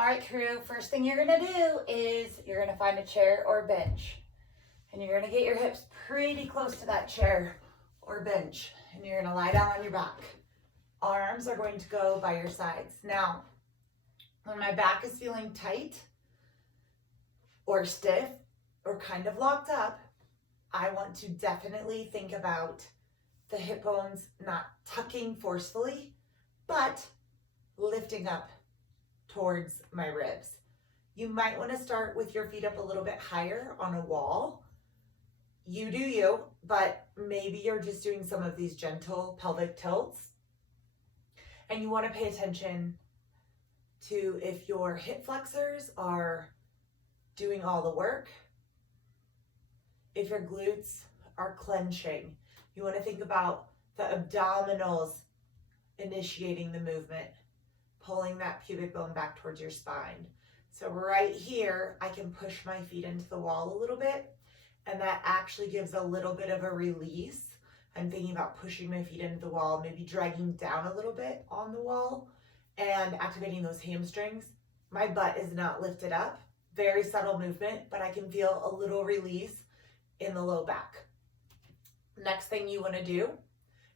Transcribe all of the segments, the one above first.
All right, crew, first thing you're gonna do is you're gonna find a chair or bench. And you're gonna get your hips pretty close to that chair or bench. And you're gonna lie down on your back. Arms are going to go by your sides. Now, when my back is feeling tight or stiff or kind of locked up, I want to definitely think about the hip bones not tucking forcefully, but lifting up towards my ribs. You might want to start with your feet up a little bit higher on a wall. You do you, but maybe you're just doing some of these gentle pelvic tilts. And you want to pay attention to if your hip flexors are doing all the work, if your glutes are clenching. You want to think about the abdominals initiating the movement, pulling that pubic bone back towards your spine. So right here, I can push my feet into the wall a little bit, and that actually gives a little bit of a release. I'm thinking about pushing my feet into the wall, maybe dragging down a little bit on the wall and activating those hamstrings. My butt is not lifted up, very subtle movement, but I can feel a little release in the low back. Next thing you want to do,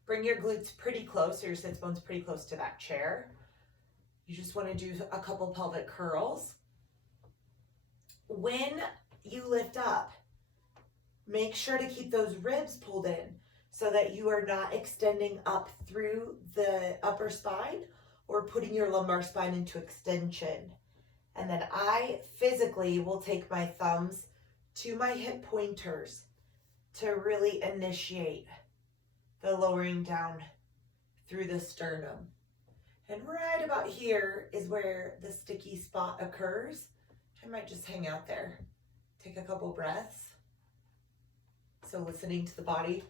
bring your glutes pretty close, or your sits bones pretty close to that chair. You just want to do a couple pelvic curls. When you lift up, make sure to keep those ribs pulled in so that you are not extending up through the upper spine or putting your lumbar spine into extension. And then I physically will take my thumbs to my hip pointers to really initiate the lowering down through the sternum. And right about here is where the sticky spot occurs. I might just hang out there. Take a couple breaths. So listening to the body.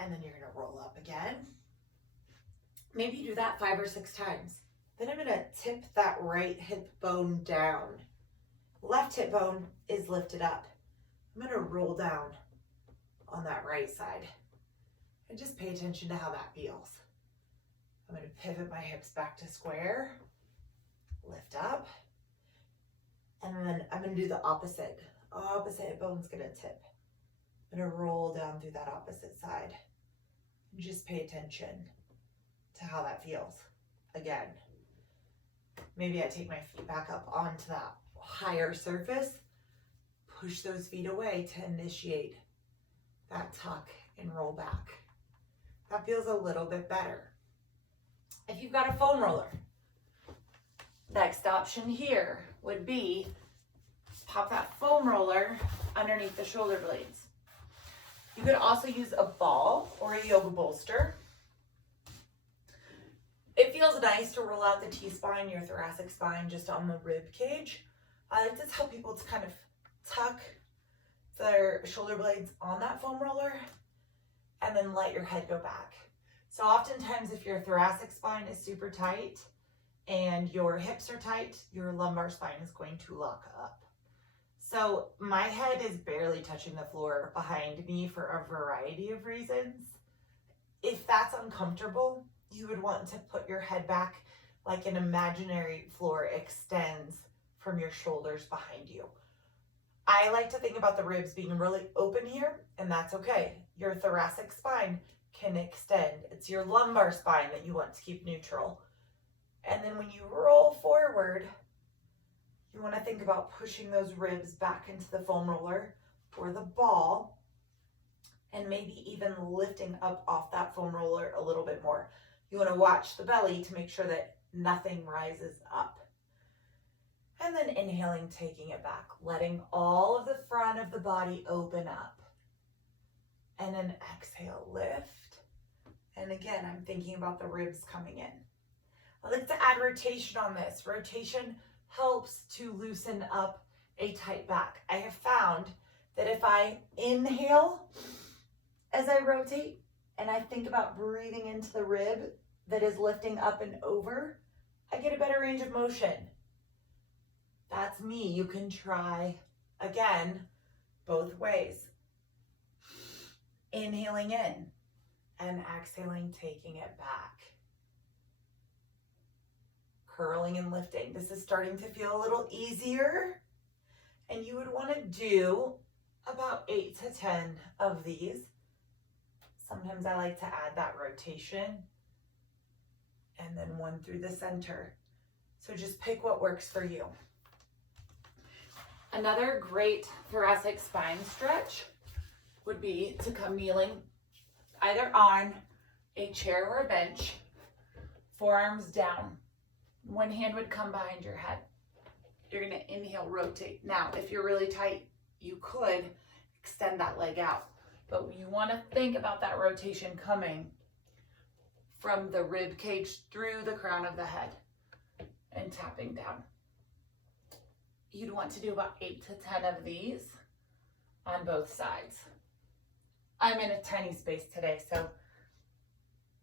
And then you're gonna roll up again. Maybe do that 5 or 6 times. Then I'm gonna tip that right hip bone down. Left hip bone is lifted up. I'm gonna roll down on that right side. And just pay attention to how that feels. I'm gonna pivot my hips back to square, lift up, and then I'm gonna do the opposite. Opposite hip bone's gonna tip. I'm gonna roll down through that opposite side. And just pay attention to how that feels. Again, maybe I take my feet back up onto that higher surface, push those feet away to initiate that tuck and roll back. That feels a little bit better. If you've got a foam roller, next option here would be pop that foam roller underneath the shoulder blades. You could also use a ball or a yoga bolster. It feels nice to roll out the T-spine, your thoracic spine, just on the rib cage. I like to tell people to kind of tuck their shoulder blades on that foam roller and then let your head go back. So oftentimes if your thoracic spine is super tight and your hips are tight, your lumbar spine is going to lock up. So my head is barely touching the floor behind me for a variety of reasons. If that's uncomfortable, you would want to put your head back like an imaginary floor extends from your shoulders behind you. I like to think about the ribs being really open here, and that's okay. Your thoracic spine can extend. It's your lumbar spine that you want to keep neutral. And then when you roll forward, you want to think about pushing those ribs back into the foam roller or the ball, and maybe even lifting up off that foam roller a little bit more. You want to watch the belly to make sure that nothing rises up. And then inhaling, taking it back, letting all of the front of the body open up. And then exhale, lift. And again, I'm thinking about the ribs coming in. I like to add rotation on this. Rotation helps to loosen up a tight back. I have found that if I inhale as I rotate and I think about breathing into the rib that is lifting up and over, I get a better range of motion. That's me. You can try, again, both ways. Inhaling in and exhaling, taking it back. curling and lifting. This is starting to feel a little easier, and you would want to do about 8 to 10 of these. Sometimes I like to add that rotation and then one through the center. So just pick what works for you. Another great thoracic spine stretch would be to come kneeling either on a chair or a bench, forearms down. One hand would come behind your head. You're gonna inhale, rotate. Now, if you're really tight, you could extend that leg out, but you wanna think about that rotation coming from the rib cage through the crown of the head and tapping down. You'd want to do about 8 to 10 of these on both sides. I'm in a tiny space today, so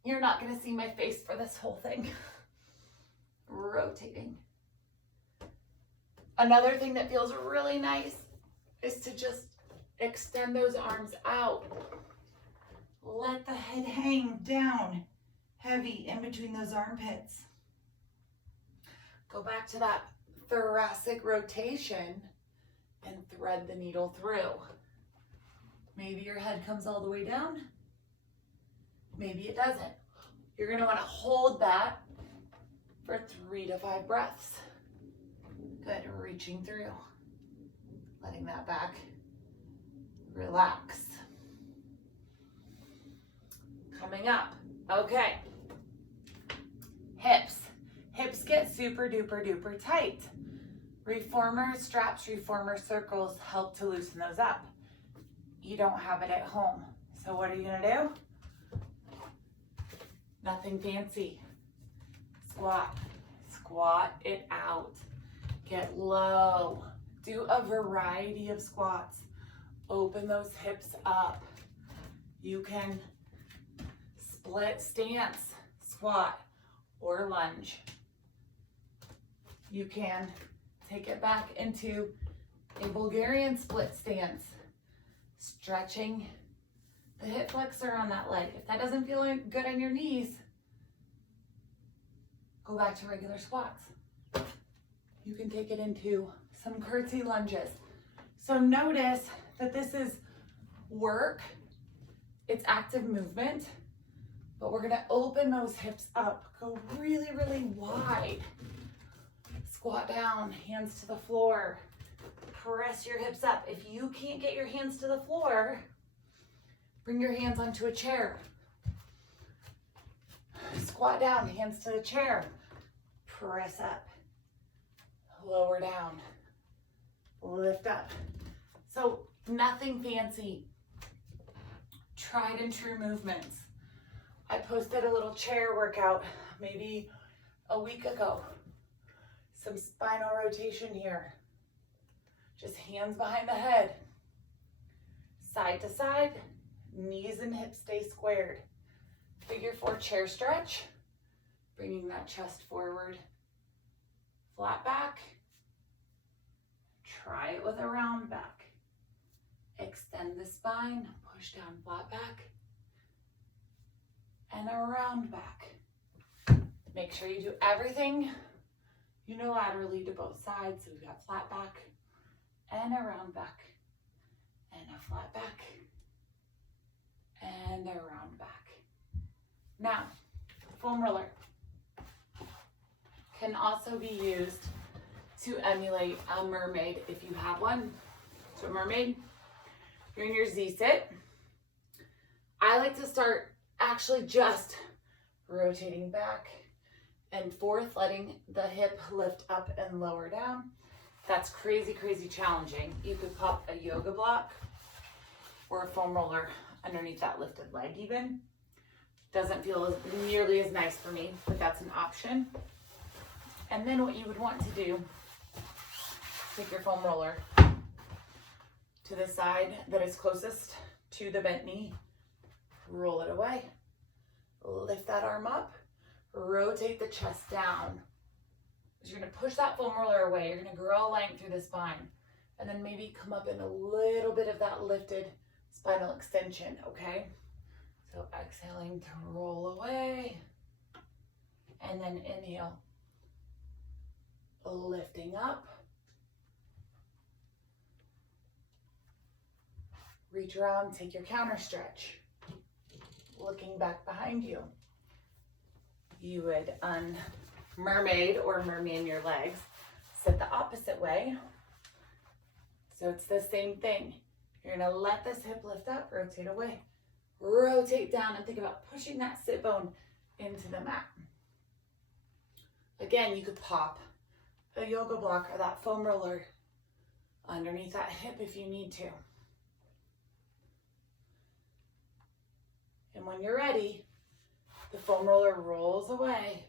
you're not gonna see my face for this whole thing. Rotating. Another thing that feels really nice is to just extend those arms out. Let the head hang down heavy in between those armpits. Go back to that thoracic rotation and thread the needle through. Maybe your head comes all the way down. Maybe it doesn't. You're gonna wanna hold that for 3 to 5 breaths. Good, reaching through. Letting that back relax. Coming up, okay. Hips. Hips get super duper duper tight. Reformer straps, reformer circles help to loosen those up. You don't have it at home. So what are you gonna do? Nothing fancy. Squat. Squat it out. Get low. Do a variety of squats. Open those hips up. You can split stance, squat, or lunge. You can take it back into a Bulgarian split stance, stretching the hip flexor on that leg. If that doesn't feel good on your knees, go back to regular squats. You can take it into some curtsy lunges. So notice that this is work, it's active movement, but we're gonna open those hips up, go really, really wide. Squat down, hands to the floor. Press your hips up. If you can't get your hands to the floor, bring your hands onto a chair. Squat down, hands to the chair. Press up. Lower down. Lift up. So nothing fancy. Tried and true movements. I posted a little chair workout maybe a week ago. Some spinal rotation here. Just hands behind the head. Side to side, knees and hips stay squared. Figure 4 chair stretch. Bringing that chest forward. Flat back. Try it with a round back. Extend the spine, push down, flat back. And a round back. Make sure you do everything unilaterally to both sides. So we've got flat back and a round back and a flat back and a round back. Now, foam roller can also be used to emulate a mermaid if you have one. So a mermaid, you're in your Z-sit. I like to start actually just rotating back and forth, letting the hip lift up and lower down. That's crazy, crazy challenging. You could pop a yoga block or a foam roller underneath that lifted leg even. Doesn't feel nearly as nice for me, but that's an option. And then what you would want to do, take your foam roller to the side that is closest to the bent knee, roll it away, lift that arm up, rotate the chest down. You're gonna push that foam roller away, you're gonna grow length through the spine, and then maybe come up in a little bit of that lifted spinal extension, okay? So exhaling to roll away, and then inhale, lifting up. Reach around, take your counter stretch. Looking back behind you. You would mermaid or merman your legs. Sit the opposite way. So it's the same thing. You're gonna let this hip lift up, rotate away. Rotate down and think about pushing that sit bone into the mat. Again, you could pop a yoga block or that foam roller underneath that hip if you need to. And when you're ready, the foam roller rolls away,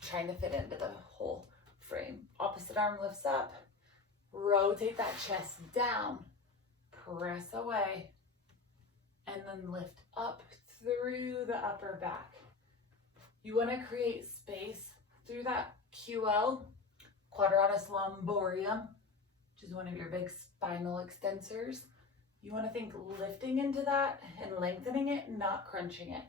trying to fit into the whole frame. Opposite arm lifts up, rotate that chest down, press away, and then lift up through the upper back. You want to create space through that QL, quadratus lumboreum, which is one of your big spinal extensors. You want to think lifting into that and lengthening it, not crunching it.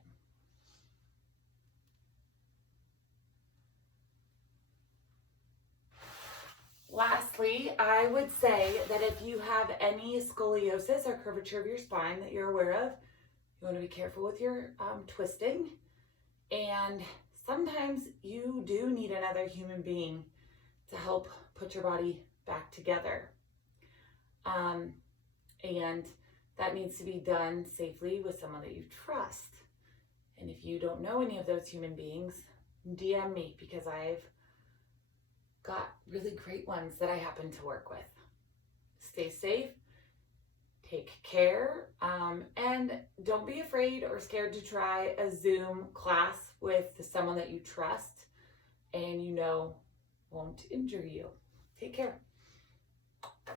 Lastly, I would say that if you have any scoliosis or curvature of your spine that you're aware of, you want to be careful with your twisting. And sometimes you do need another human being to help put your body back together. And that needs to be done safely with someone that you trust. And if you don't know any of those human beings, DM me, because I've got really great ones that I happen to work with. Stay safe, take care, and don't be afraid or scared to try a Zoom class with someone that you trust and you know won't injure you. Take care.